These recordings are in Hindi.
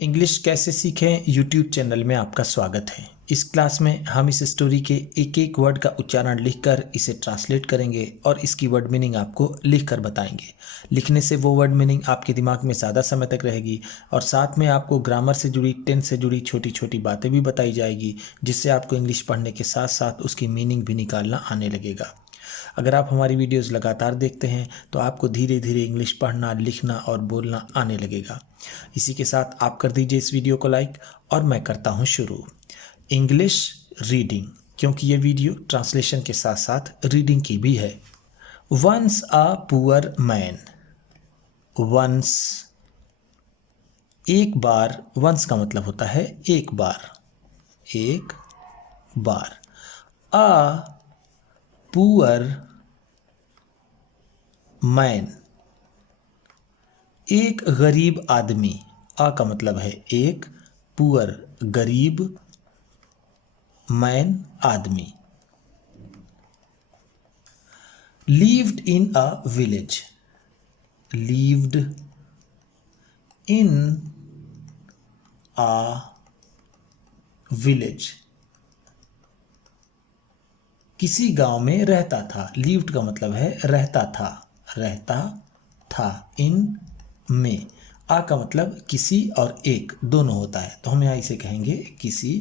इंग्लिश कैसे सीखें यूट्यूब चैनल में आपका स्वागत है। इस क्लास में हम इस स्टोरी के एक एक वर्ड का उच्चारण लिखकर इसे ट्रांसलेट करेंगे और इसकी वर्ड मीनिंग आपको लिखकर बताएंगे। लिखने से वो वर्ड मीनिंग आपके दिमाग में ज़्यादा समय तक रहेगी और साथ में आपको ग्रामर से जुड़ी, टेंस से जुड़ी छोटी छोटी बातें भी बताई जाएगी, जिससे आपको इंग्लिश पढ़ने के साथ साथ उसकी मीनिंग भी निकालना आने लगेगा। अगर आप हमारी वीडियोस लगातार देखते हैं तो आपको धीरे धीरे इंग्लिश पढ़ना, लिखना और बोलना आने लगेगा। इसी के साथ आप कर दीजिए इस वीडियो को लाइक और मैं करता हूँ शुरू। इंग्लिश रीडिंग, क्योंकि ये वीडियो ट्रांसलेशन के साथ साथ रीडिंग की भी है। Once a poor man. Once, एक बार। वंस का मतलब होता है एक बार, एक बार। अ पुअर मैन, एक गरीब आदमी। आ का मतलब है एक, पुअर गरीब, मैन आदमी। lived in a village, lived in a village, किसी गांव में रहता था। lived का मतलब है रहता था, रहता था। in में, आ का मतलब किसी और एक दोनों होता है, तो हम यहां इसे कहेंगे किसी,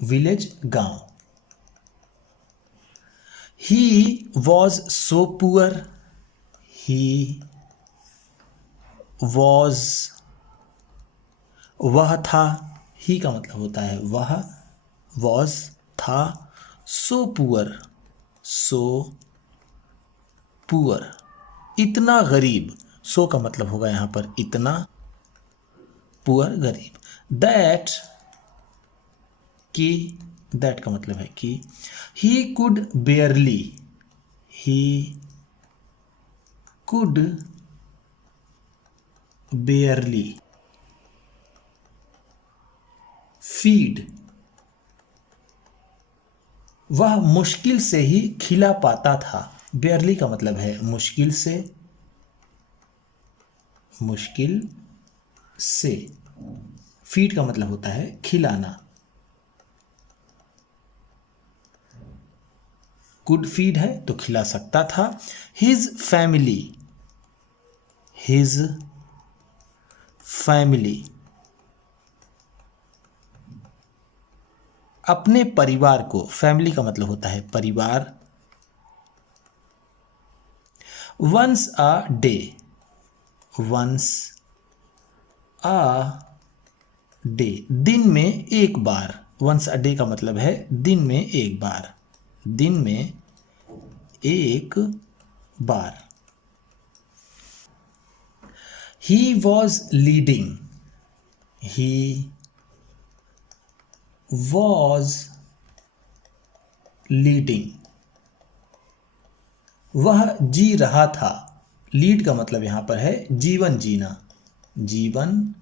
विलेज गांव। He was so poor, he was, वह था। ही का मतलब होता है वह, was था, so poor, so poor, इतना गरीब। so का मतलब होगा यहाँ पर इतना, poor गरीब। that, कि, that का मतलब है कि, he could barely, he could barely feed, वह मुश्किल से ही खिला पाता था। बेयरली का मतलब है मुश्किल से, मुश्किल से। फीड का मतलब होता है खिलाना। कुड फीड है तो खिला सकता था। हिज फैमिली, हिज फैमिली, अपने परिवार को। फैमिली का मतलब होता है परिवार। Once a day, once a day, दिन में एक बार। वंस अ डे का मतलब है दिन में एक बार, दिन में एक बार। He was leading, he was leading, वह जी रहा था। लीड का मतलब यहां पर है जीवन जीना, जीवन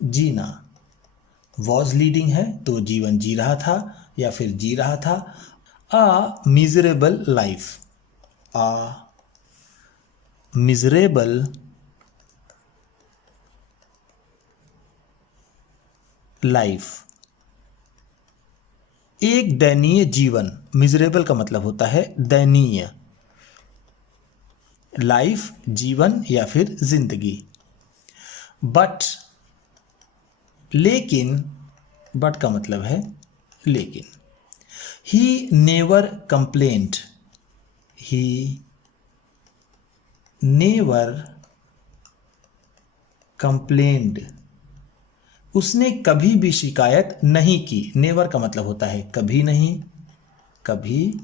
जीना। वॉज लीडिंग है तो जीवन जी रहा था या फिर जी रहा था। अ मिजरेबल लाइफ, अ मिजरेबल लाइफ, एक दयनीय जीवन। मिजरेबल का मतलब होता है दयनीय। लाइफ जीवन या फिर जिंदगी। बट, लेकिन, बट का मतलब है लेकिन। He never complaint, he never complained, उसने कभी भी शिकायत नहीं की। नेवर का मतलब होता है कभी नहीं, कभी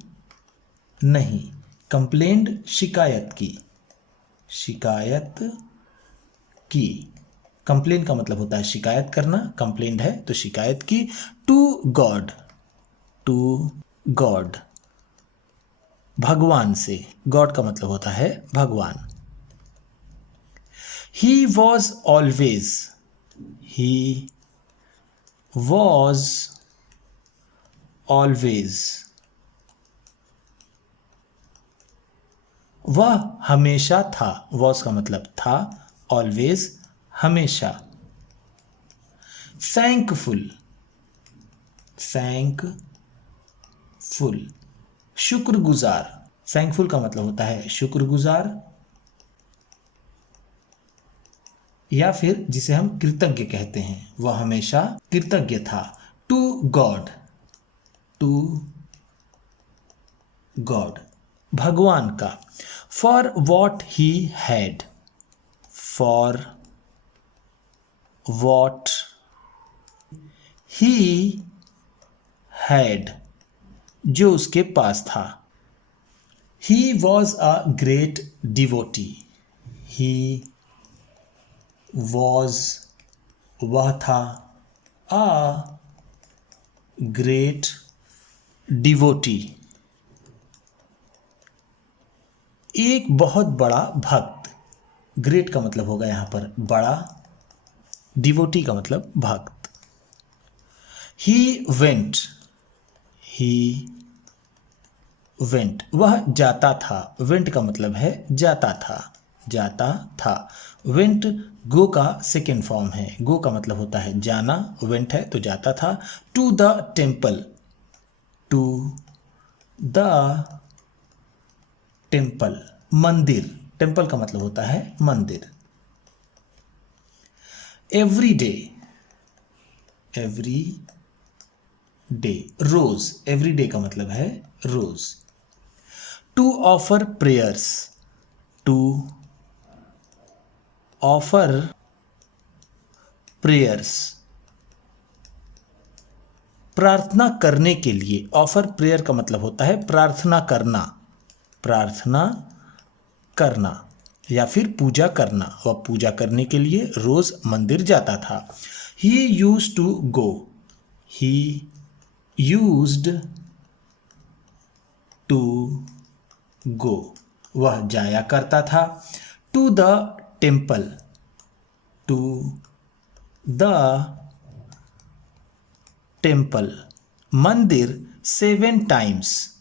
नहीं। कंप्लेंड शिकायत की, शिकायत की। कंप्लेन का मतलब होता है शिकायत करना, कंप्लेंट है तो शिकायत की। टू गॉड, टू गॉड, भगवान से। गॉड का मतलब होता है भगवान। He was always, he was always, वह हमेशा था। वॉज का मतलब था, ऑलवेज हमेशा। थैंकफुल, शुक्रगुजार, थैंकफुल का मतलब होता है शुक्रगुजार, या फिर जिसे हम कृतज्ञ कहते हैं, वह हमेशा कृतज्ञ था। टू गॉड, भगवान का। For what he had, for what he had, जो उसके पास था। He was a great devotee, he was, वह था, अ ग्रेट डिवोटी, एक बहुत बड़ा भक्त। ग्रेट का मतलब होगा यहाँ पर बड़ा, डिवोटी का मतलब भक्त। ही वेंट, वह जाता था। वेंट का मतलब है जाता था। वेंट गो का सेकेंड फॉर्म है। गो का मतलब होता है जाना, वेंट है तो जाता था। टू द टेम्पल, मंदिर। टेम्पल का मतलब होता है मंदिर। एवरी डे, रोज। एवरी डे का मतलब है रोज। टू ऑफर प्रेयर्स, प्रार्थना करने के लिए। ऑफर प्रेयर का मतलब होता है प्रार्थना करना या फिर पूजा करना। वह पूजा करने के लिए रोज मंदिर जाता था। ही यूज्ड टू गो, वह जाया करता था। टू द टेम्पल, मंदिर 7 टाइम्स,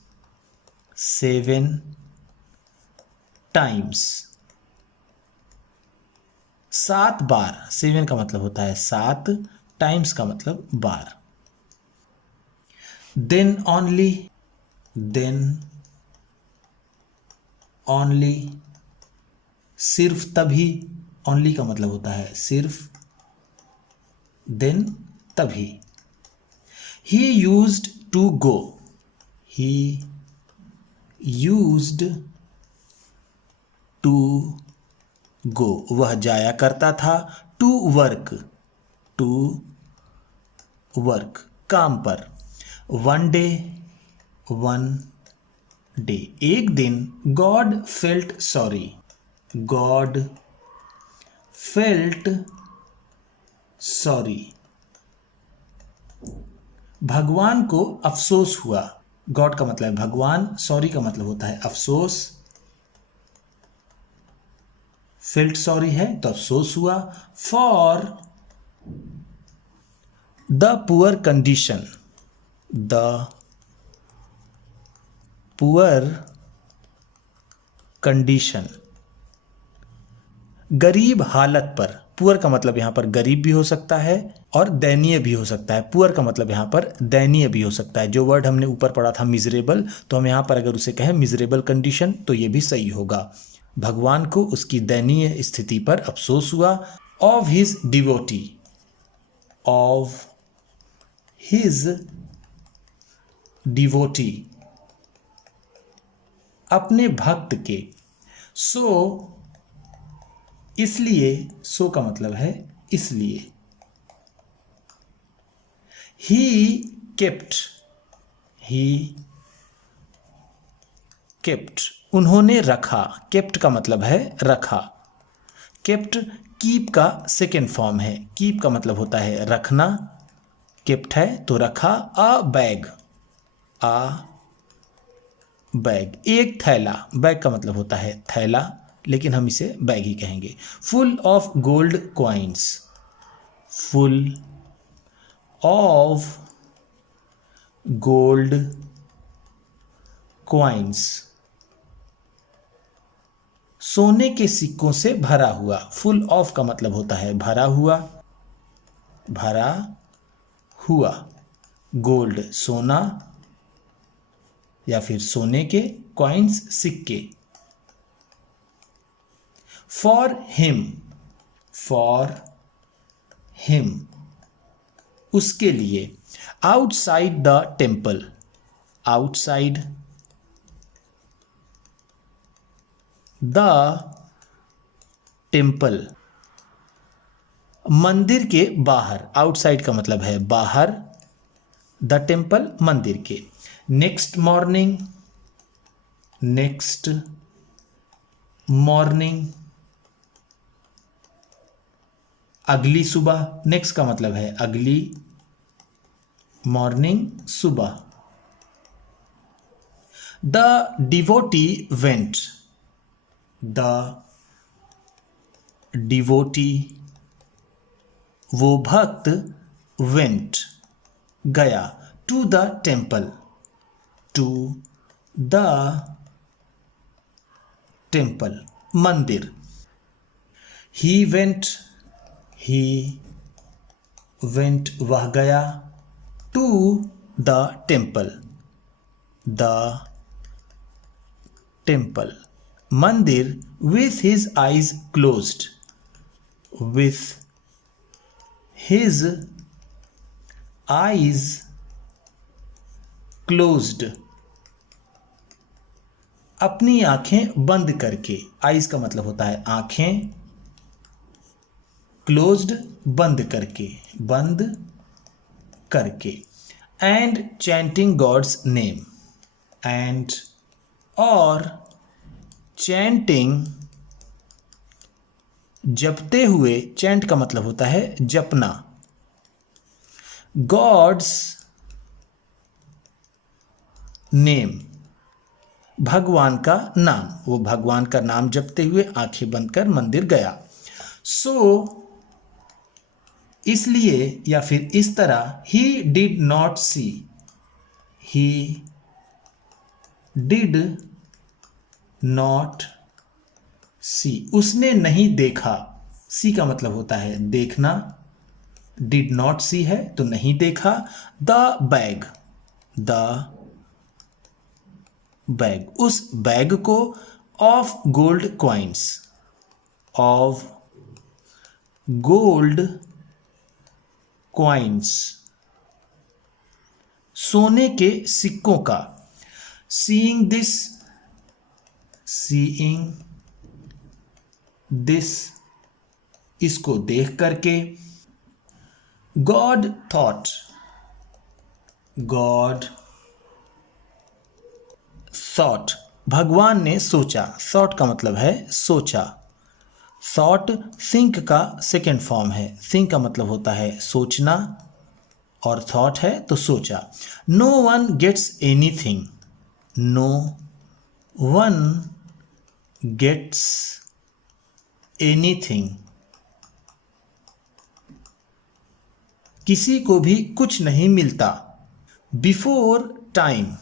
7 बार। 7 का मतलब होता है 7, टाइम्स का मतलब बार। देन ओनली, सिर्फ तभी। ओनली का मतलब होता है सिर्फ, देन तभी। ही यूज्ड टू गो, वह जाया करता था। टू वर्क, काम पर। वन डे, एक दिन। गॉड फेल्ट सॉरी, भगवान को अफसोस हुआ। गॉड का मतलब है भगवान, सॉरी का मतलब होता है अफसोस। फेल्ट सॉरी है तो अफसोस हुआ। फॉर द पुअर कंडीशन, गरीब हालत पर। पुअर का मतलब यहां पर गरीब भी हो सकता है और दयनीय भी हो सकता है। पुअर का मतलब यहां पर दयनीय भी हो सकता है। जो वर्ड हमने ऊपर पढ़ा था मिजरेबल, तो हम यहां पर अगर उसे कहें मिजरेबल कंडीशन तो ये भी सही होगा। भगवान को उसकी दयनीय स्थिति पर अफसोस हुआ। ऑफ हिज डिवोटी, अपने भक्त के। सो, इसलिए। सो का मतलब है इसलिए। ही केप्ट, उन्होंने रखा। केप्ट का मतलब है रखा। केप्ट कीप का सेकेंड फॉर्म है। कीप का मतलब होता है रखना, केप्ट है तो रखा। अ बैग, एक थैला। बैग का मतलब होता है थैला, लेकिन हम इसे बैग ही कहेंगे। फुल ऑफ गोल्ड कॉइन्स, सोने के सिक्कों से भरा हुआ। फुल ऑफ का मतलब होता है भरा हुआ, गोल्ड सोना या फिर सोने के, कॉइन्स सिक्के। फॉर हिम उसके लिए। Outside the temple, outside the temple मंदिर के बाहर, आउटसाइड का मतलब है बाहर, द टेम्पल मंदिर के। नेक्स्ट मॉर्निंग अगली सुबह, नेक्स्ट का मतलब है अगली, मॉर्निंग सुबह। The devotee went, the devotee वो भक्त, वेंट गया, to the temple, to the temple मंदिर। ही वेंट वह गया, टू द टेम्पल मंदिर, with his eyes closed, with his eyes closed अपनी आंखें बंद करके। आइज का मतलब होता है आंखें, क्लोज्ड बंद करके। And chanting God's name, and और चैंटिंग जपते हुए, चैंट का मतलब होता है जपना, गॉड्स नेम भगवान का नाम, वो भगवान का नाम जपते हुए आंखें बंद कर मंदिर गया। सो इसलिए या फिर इस तरह, ही डिड नॉट सी, उसने नहीं देखा। सी का मतलब होता है देखना, डिड नॉट सी है तो नहीं देखा। द बैग उस बैग को, ऑफ गोल्ड कॉइन्स सोने के सिक्कों का। सीइंग दिस इसको देख करके। गॉड थॉट भगवान ने सोचा। थॉट का मतलब है सोचा। थॉट थिंक का सेकेंड फॉर्म है। थिंक का मतलब होता है सोचना और थॉट है तो सोचा। No one gets anything, no one gets anything किसी को भी कुछ नहीं मिलता। बिफोर टाइम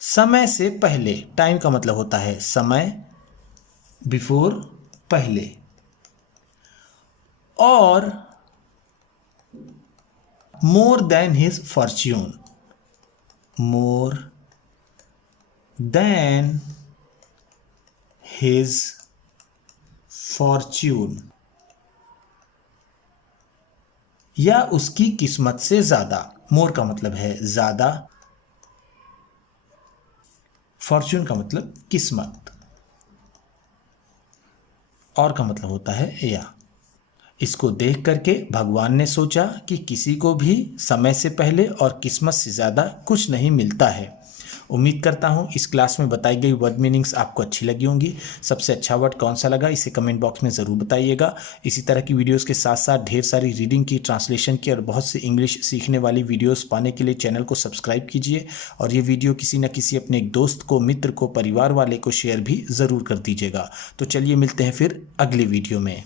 समय से पहले। टाइम का मतलब होता है समय, बिफोर पहले। और more than his Fortune, more than his Fortune या उसकी किस्मत से ज्यादा। मोर का मतलब है ज्यादा, फॉर्च्यून का मतलब किस्मत, और का मतलब होता है या। इसको देख करके भगवान ने सोचा कि किसी को भी समय से पहले और किस्मत से ज़्यादा कुछ नहीं मिलता है। उम्मीद करता हूँ इस क्लास में बताई गई वर्ड मीनिंग्स आपको अच्छी लगी होंगी। सबसे अच्छा वर्ड कौन सा लगा इसे कमेंट बॉक्स में ज़रूर बताइएगा। इसी तरह की वीडियोस के साथ साथ ढेर सारी रीडिंग की, ट्रांसलेशन की और बहुत सी इंग्लिश सीखने वाली वीडियोस पाने के लिए चैनल को सब्सक्राइब कीजिए। और ये वीडियो किसी न किसी अपने एक दोस्त को, मित्र को, परिवार वाले को शेयर भी ज़रूर कर दीजिएगा। तो चलिए मिलते हैं फिर अगले वीडियो में।